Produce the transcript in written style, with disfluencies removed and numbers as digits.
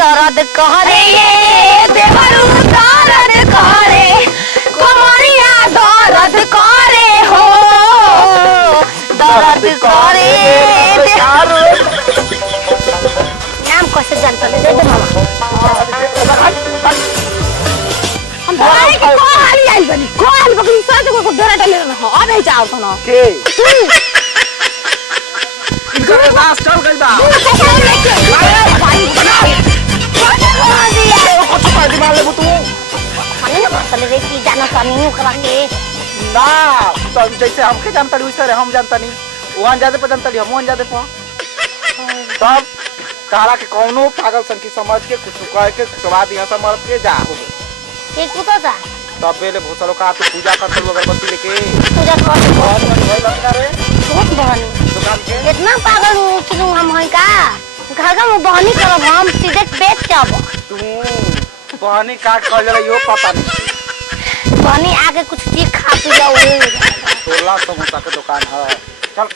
दर्द करे देवरू दर्द करे कमरिया दर्द करे हो दर्द करे नाम कैसे जानता ले दे मामा हम भाई के कोहाली आई बनी कोहाली बकरी साथ को डरा डाले ना अबे जाओ तो ना के इनका रास चल गइल बा कुछ पार्टी मार ले तू खाने ना बसले रे की जाना सानी करा के ना तो जैसे हमके जानता ली वैसे हम जानता नहीं वहां जाते पे जानता ली हम वहां जाते पे तब काला के कौनो पागल सन की समझ के कुछ कह के सुवा दिया समझ के जा ये कुतो था तब पहले भूसलो का तू पूजा करते हो अगरबत्ती लेके पूजा कर बहुत बड़ी लगता रे बहुत बहनी दुकान के इतना पागल हूं कि हम हैं का घर का में बहनी करब हम सीधे पेट जाब तू बहनी काट कर ले यो पता नहीं बहनी आके कुछ चीज खा पी जाओ 16 समोसा के दुकान है चल